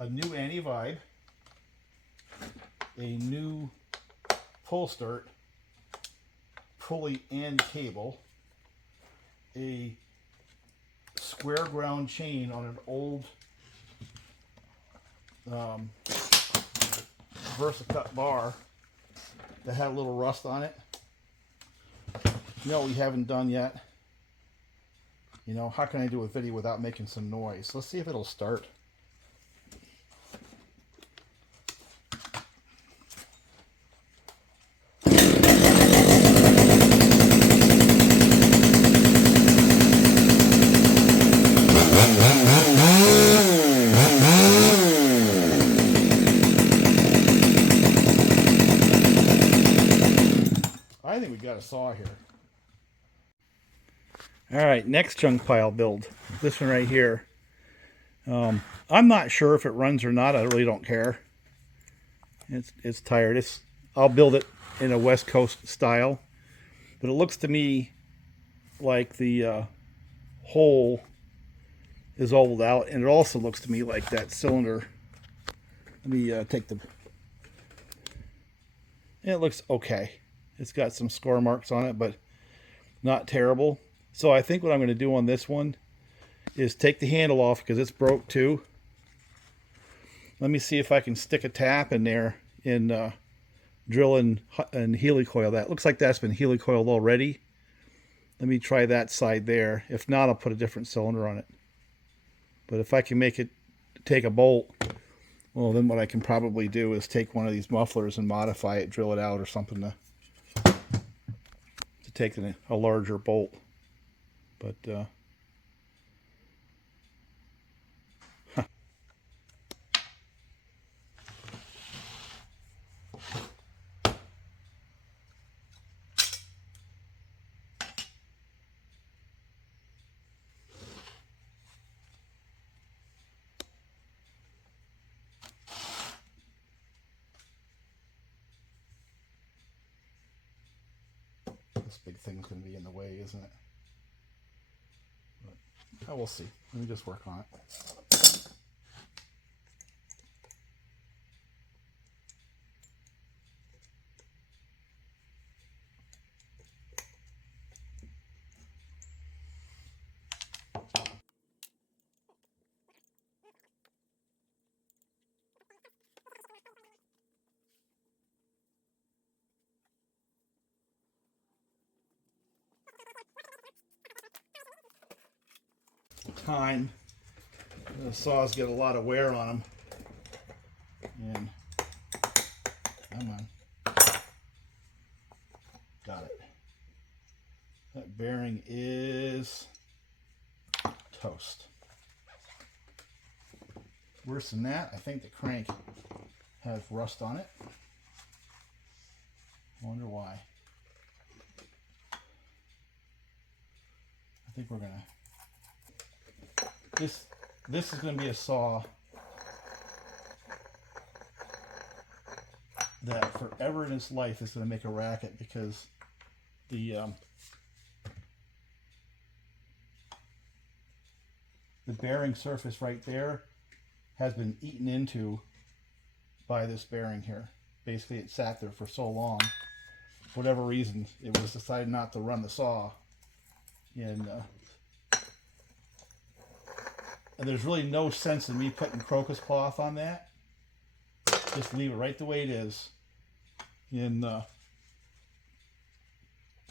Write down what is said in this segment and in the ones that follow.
a new anti-vibe, a new pull start, pulley and cable, a square ground chain on an old VersaCut bar that had a little rust on it. You know what we haven't done yet? You know, how can I do a video without making some noise? Let's see if it'll start. I think we got a saw here. All right, next chunk pile build. This one right here. I'm not sure if it runs or not. I really don't care. It's tired. I'll build it in a West Coast style, but it looks to me like the hole is ovaled out, and it also looks to me like that cylinder. Let me take the. It looks okay. It's got some score marks on it, but not terrible. So I think what I'm going to do on this one is take the handle off because it's broke too. Let me see if I can stick a tap in there and drill and helicoil that. Looks like that's been helicoiled already. Let me try that side there. If not, I'll put a different cylinder on it. But if I can make it take a bolt, well, then what I can probably do is take one of these mufflers and modify it, drill it out or something to take a larger bolt. But this big thing's going to be in the way, isn't it? But we'll see. Let me just work on it. Time. The saws get a lot of wear on them. And come on. Got it. That bearing is toast. Worse than that, I think the crank has rust on it. I wonder why. I think we're gonna. This is going to be a saw that forever in its life is going to make a racket because the bearing surface right there has been eaten into by this bearing here. Basically, it sat there for so long. For whatever reason, it was decided not to run the saw. And there's really no sense in me putting crocus cloth on that. Just leave it right the way it is. And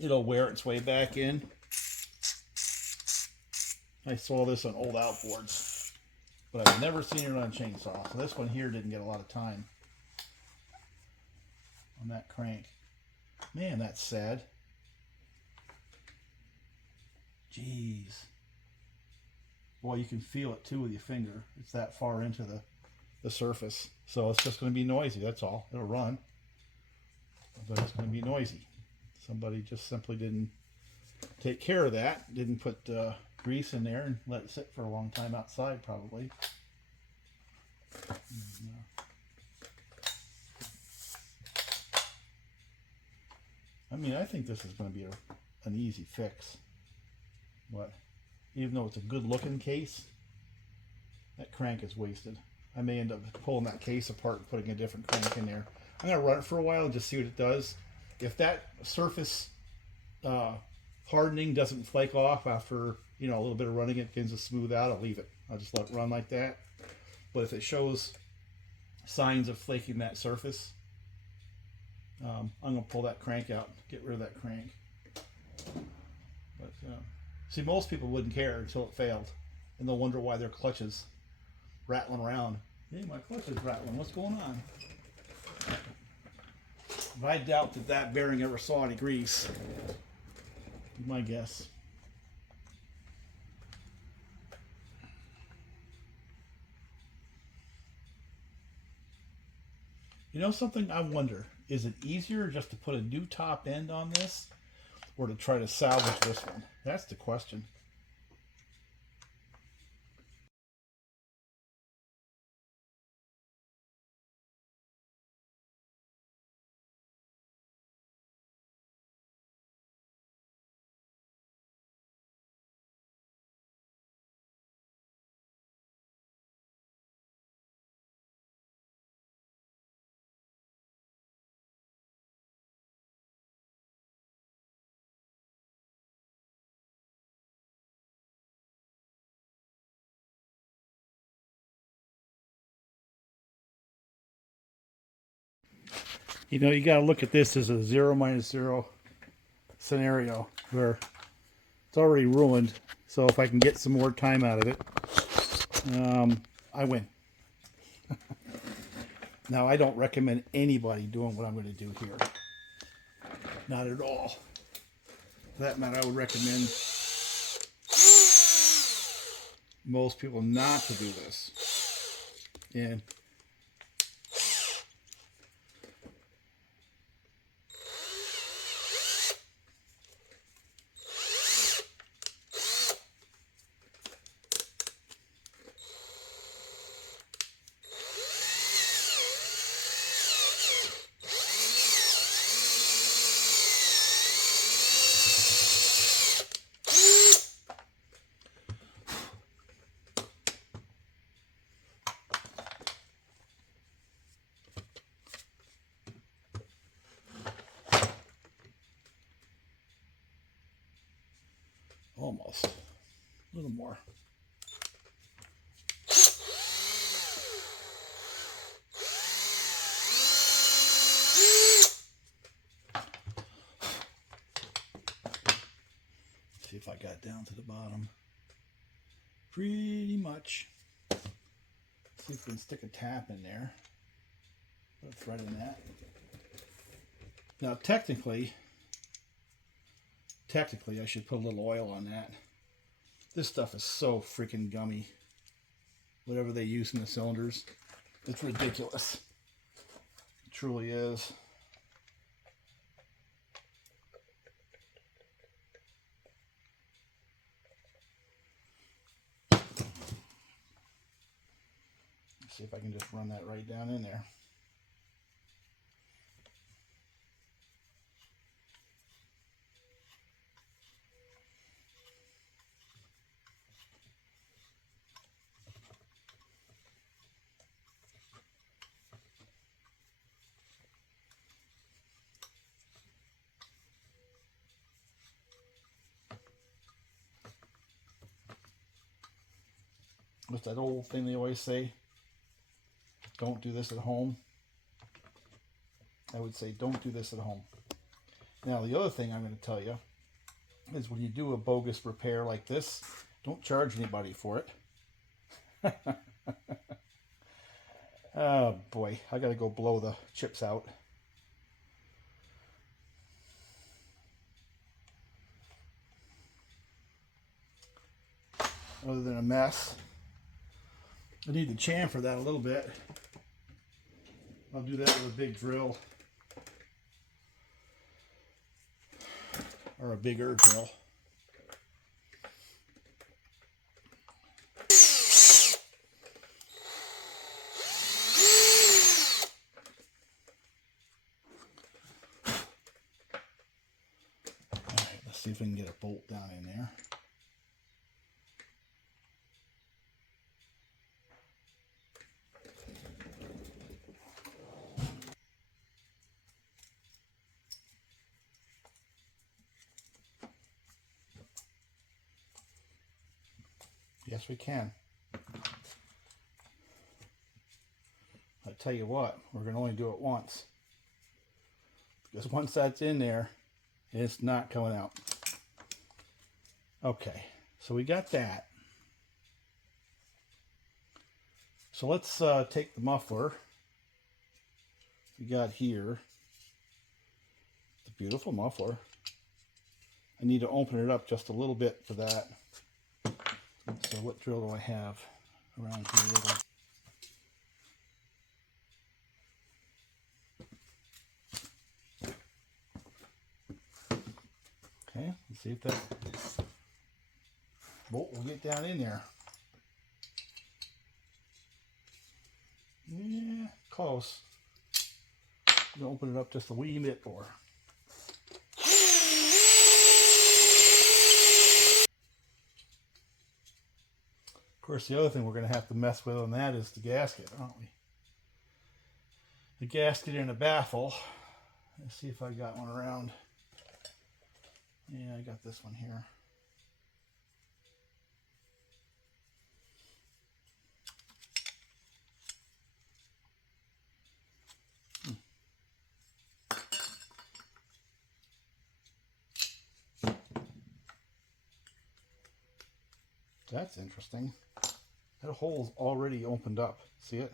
it'll wear its way back in. I saw this on old outboards, but I've never seen it on a chainsaw. So this one here didn't get a lot of time on that crank. Man, that's sad. Jeez. Boy, you can feel it too with your finger. It's that far into the surface. So it's just going to be noisy, that's all. It'll run, but it's going to be noisy. Somebody just simply didn't take care of that. Didn't put grease in there and let it sit for a long time outside, probably. I mean, I think this is going to be an easy fix. But even though it's a good looking case, that crank is wasted. I may end up pulling that case apart and putting a different crank in there. I'm going to run it for a while and just see what it does. If that surface hardening doesn't flake off after, you know, a little bit of running, it begins to smooth out, I'll leave it. I'll just let it run like that. But if it shows signs of flaking that surface, I'm going to pull that crank out, get rid of that crank. But see, most people wouldn't care until it failed, and they'll wonder why their clutch is rattling around. Hey, my clutch is rattling. What's going on? But I doubt that that bearing ever saw any grease. My guess. You know something? I wonder, is it easier just to put a new top end on this or to try to salvage this one? That's the question. You know, you got to look at this as a 0 minus 0 scenario where it's already ruined. So if I can get some more time out of it, I win. Now, I don't recommend anybody doing what I'm going to do here. Not at all. For that matter, I would recommend most people not to do this. And almost. A little more. See if I got down to the bottom. Pretty much. See if we can stick a tap in there. Put a thread in that. Now technically I should put a little oil on that. This stuff is so freaking gummy. Whatever they use in the cylinders, it's ridiculous. It truly is. Let's see if I can just run that right down in there. What's that old thing they always say? Don't do this at home. I would say don't do this at home. Now the other thing I'm going to tell you is when you do a bogus repair like this, don't charge anybody for it. Oh boy, I got to go blow the chips out. Other than a mess. I need to chamfer that a little bit. I'll do that with a big drill. Or a bigger drill. Alright, let's see if we can get a bolt down in there. Yes, we can. I tell you what, we're going to only do it once. Because once that's in there, it's not coming out. Okay, so we got that. So let's take the muffler we got here. It's a beautiful muffler. I need to open it up just a little bit for that. So what drill do I have around here? Okay, let's see if that bolt will get down in there. Yeah, close. I'm gonna open it up just a wee bit more. Of course, the other thing we're going to have to mess with on that is the gasket, aren't we? The gasket and a baffle. Let's see if I got one around. Yeah, I got this one here. That's interesting. That hole's already opened up. See it?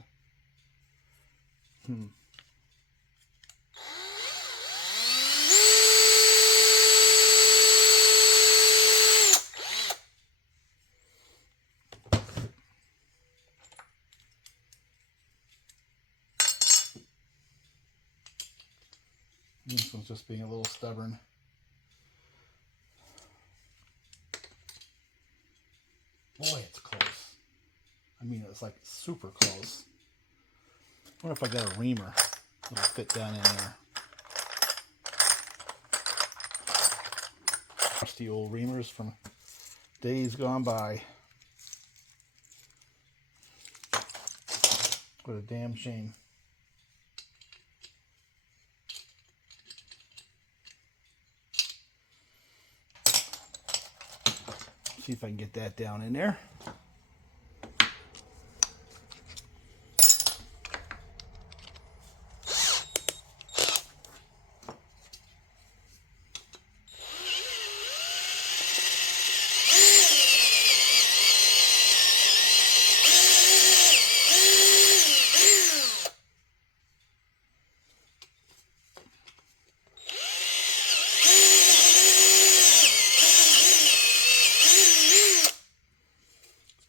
This one's just being a little stubborn. Boy, it's close. I mean, it's like super close. I wonder if I got a reamer that'll fit down in there. Rusty old reamers from days gone by. What a damn shame. See if I can get that down in there.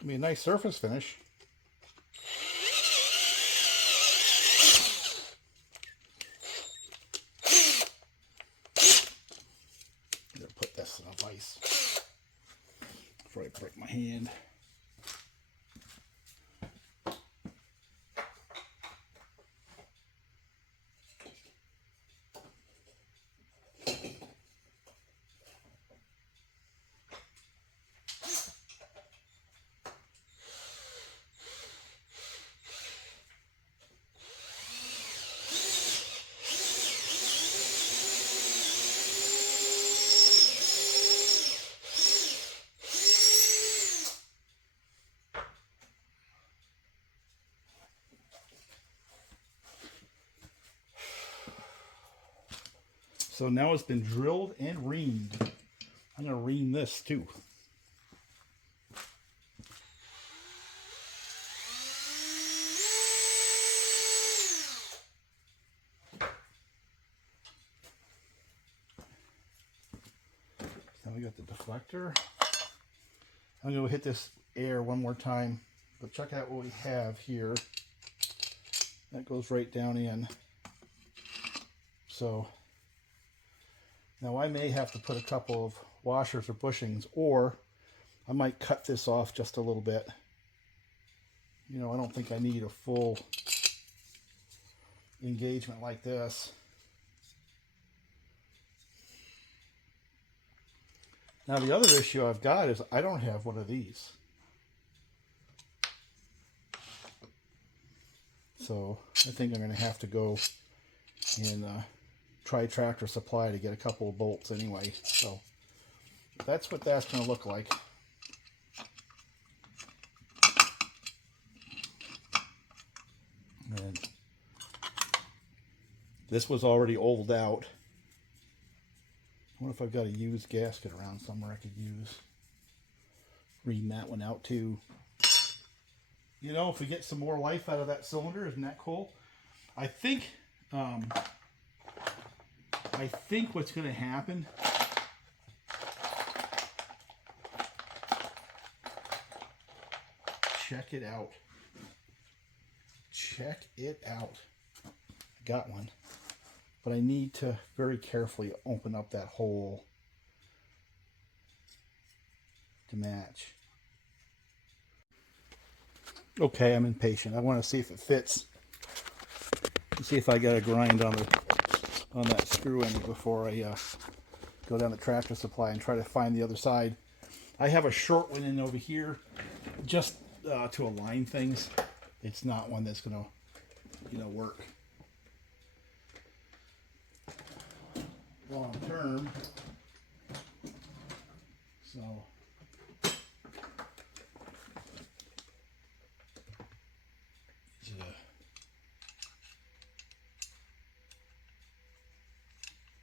Be a nice surface finish. I'm gonna put this in a vise before I break my hand. So now it's been drilled and reamed. I'm going to ream this too. Now we got the deflector. I'm going to hit this air one more time, but check out what we have here. That goes right down in. So now I may have to put a couple of washers or bushings, or I might cut this off just a little bit. You know, I don't think I need a full engagement like this. Now the other issue I've got is I don't have one of these. So I think I'm going to have to go and try Tractor Supply to get a couple of bolts anyway. So that's what that's going to look like. This was already oiled out. I wonder if I've got a used gasket around somewhere I could use. Ream that one out too. You know, if we get some more life out of that cylinder, isn't that cool? I think what's going to happen, check it out. Check it out. I got one. But I need to very carefully open up that hole to match. Okay, I'm impatient. I want to see if it fits. See if I got a grind on that screw in it before I go down the Tractor Supply and try to find the other side. I have a short one in over here just to align things. It's not one that's gonna, work long term. So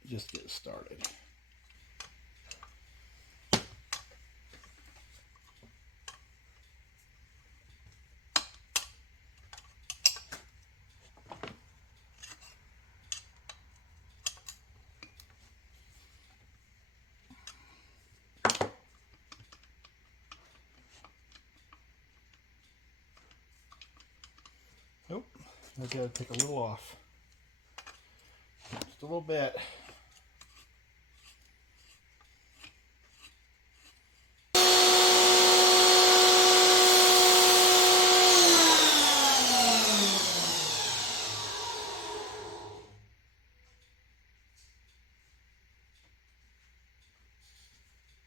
just get started. Nope, I gotta take a little off. Just a little bit.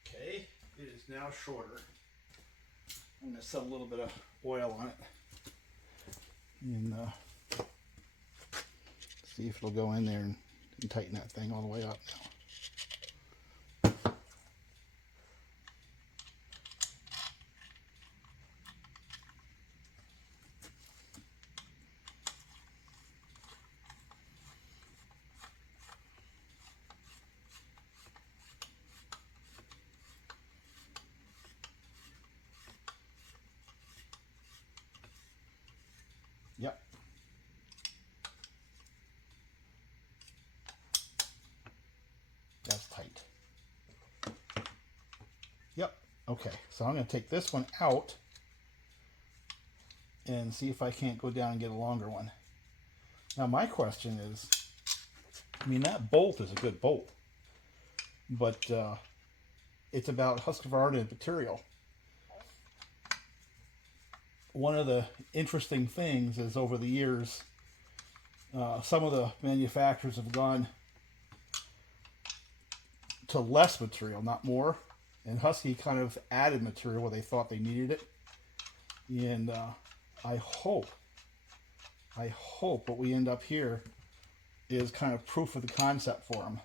Okay, it is now shorter. I'm gonna set a little bit of oil on it and see if it'll go in there and tighten that thing all the way up now. Yep. That's tight. Yep. Okay, so I'm going to take this one out and see if I can't go down and get a longer one. Now my question is, that bolt is a good bolt, but it's about Husqvarna material. One of the interesting things is over the years, some of the manufacturers have gone to less material, not more. And Husky kind of added material where they thought they needed it. And I hope what we end up here is kind of proof of the concept for them.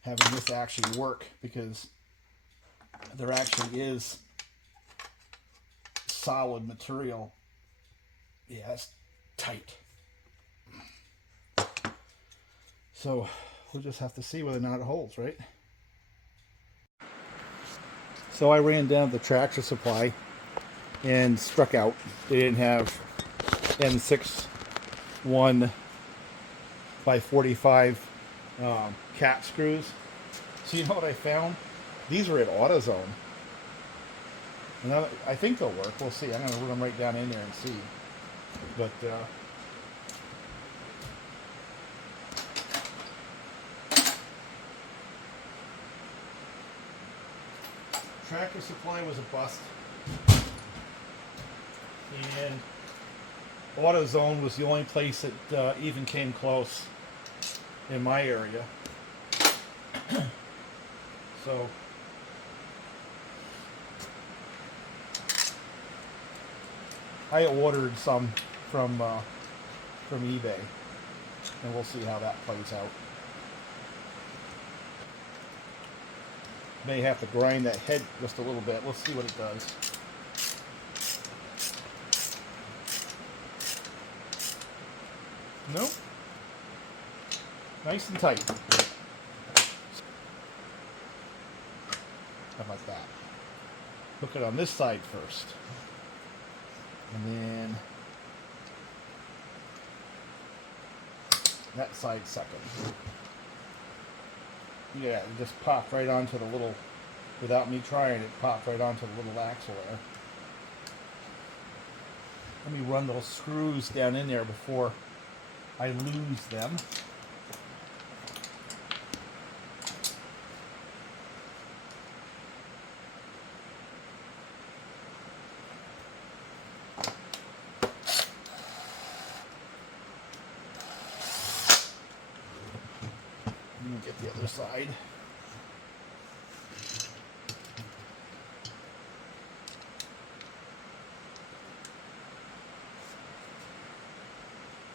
Having this actually work, because there actually is solid material. Yeah, it's tight. So we'll just have to see whether or not it holds, right? So I ran down to the Tractor Supply and struck out. They didn't have N6 1 by 45 cap screws. So you know what I found? These are at AutoZone. And I think they'll work. We'll see. I'm going to run them right down in there and see. But Tractor Supply was a bust. And AutoZone was the only place that even came close in my area. So I ordered some from eBay, and we'll see how that plays out. May have to grind that head just a little bit. We'll see what it does. Nope. Nice and tight. How about that? Hook it on this side first. And then that side second. Yeah, it just popped right onto the little, without me trying, it popped right onto the little axle there. Let me run those screws down in there before I lose them. Let me get the other side.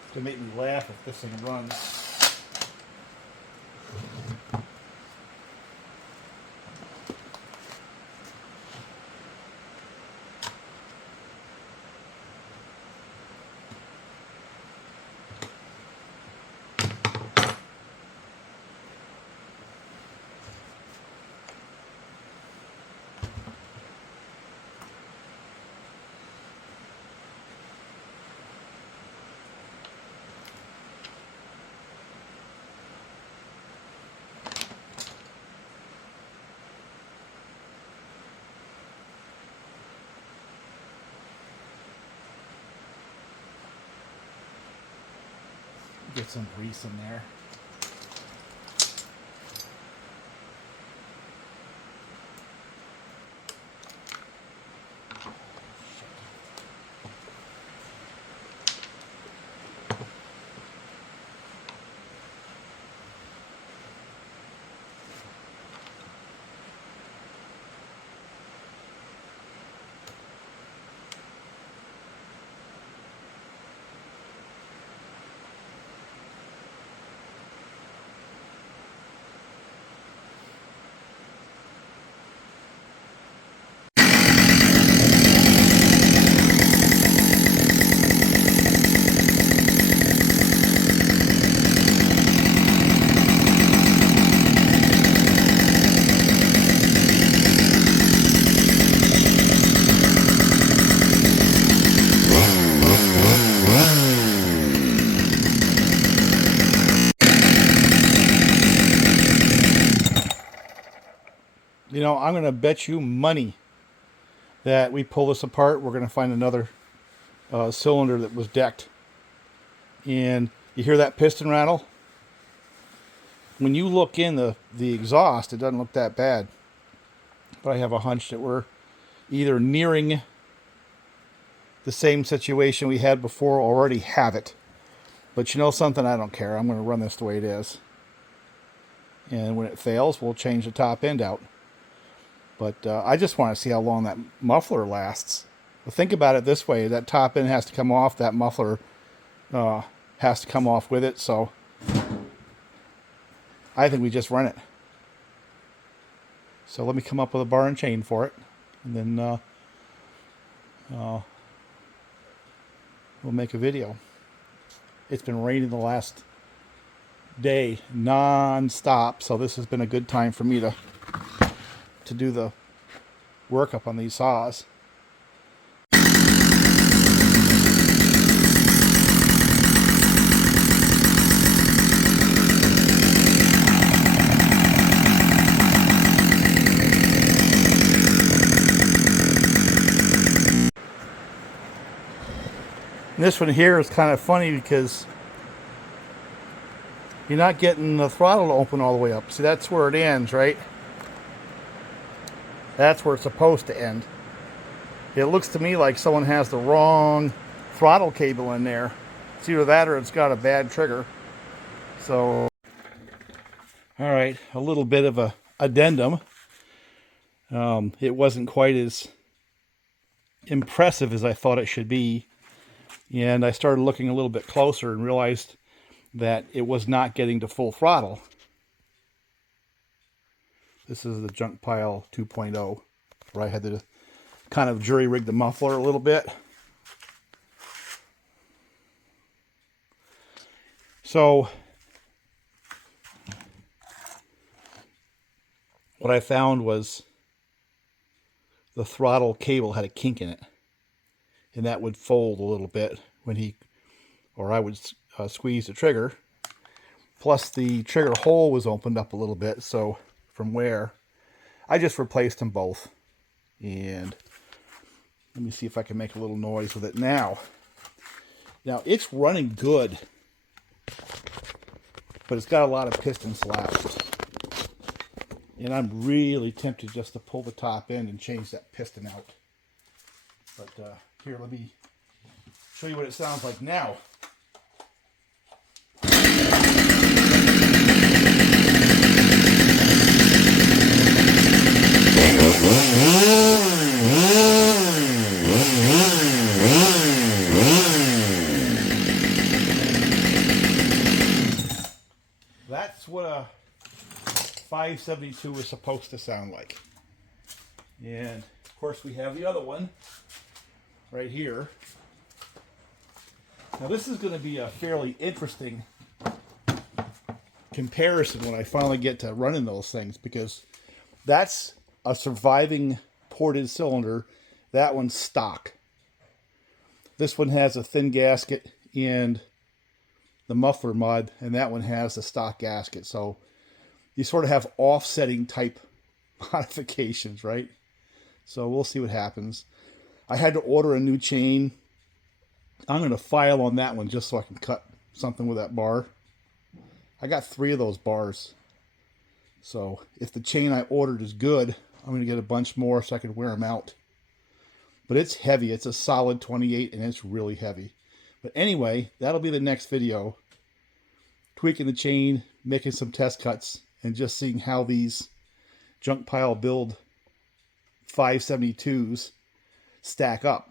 It's gonna make me laugh if this thing runs. Get some grease in there. You know, I'm going to bet you money that we pull this apart, we're going to find another cylinder that was decked. And you hear that piston rattle? When you look in the exhaust, it doesn't look that bad. But I have a hunch that we're either nearing the same situation we had before or already have it. But you know something? I don't care. I'm going to run this the way it is. And when it fails, we'll change the top end out. But I just want to see how long that muffler lasts. But think about it this way. That top end has to come off. That muffler has to come off with it. So I think we just run it. So let me come up with a bar and chain for it. And then we'll make a video. It's been raining the last day non-stop. So this has been a good time for me to do the workup on these saws. And this one here is kind of funny because you're not getting the throttle to open all the way up. See, that's where it ends, right? That's where it's supposed to end. It looks to me like someone has the wrong throttle cable in there. It's either that or it's got a bad trigger. So, all right, a little bit of a addendum. It wasn't quite as impressive as I thought it should be. And I started looking a little bit closer and realized that it was not getting to full throttle. This is the junk pile 2.0, where I had to kind of jury rig the muffler a little bit. So what I found was the throttle cable had a kink in it, and that would fold a little bit when I would squeeze the trigger. Plus the trigger hole was opened up a little bit, so from where I just replaced them both. And let me see if I can make a little noise with it now. Now it's running good, but it's got a lot of piston slaps. And I'm really tempted just to pull the top end and change that piston out. But here, let me show you what it sounds like now. That's what a 572 is supposed to sound like. And of course we have the other one right here. Now this is going to be a fairly interesting comparison when I finally get to running those things, because that's a surviving ported cylinder. That one's stock. This one has a thin gasket and the muffler mod, and that one has the stock gasket. So you sort of have offsetting type modifications, right? So we'll see what happens. I had to order a new chain. I'm going to file on that one just so I can cut something with that bar. I got 3 of those bars. So if the chain I ordered is good, I'm going to get a bunch more so I can wear them out. But it's heavy. It's a solid 28 and it's really heavy. But anyway, that'll be the next video. Tweaking the chain, making some test cuts, and just seeing how these junk pile build 572s stack up.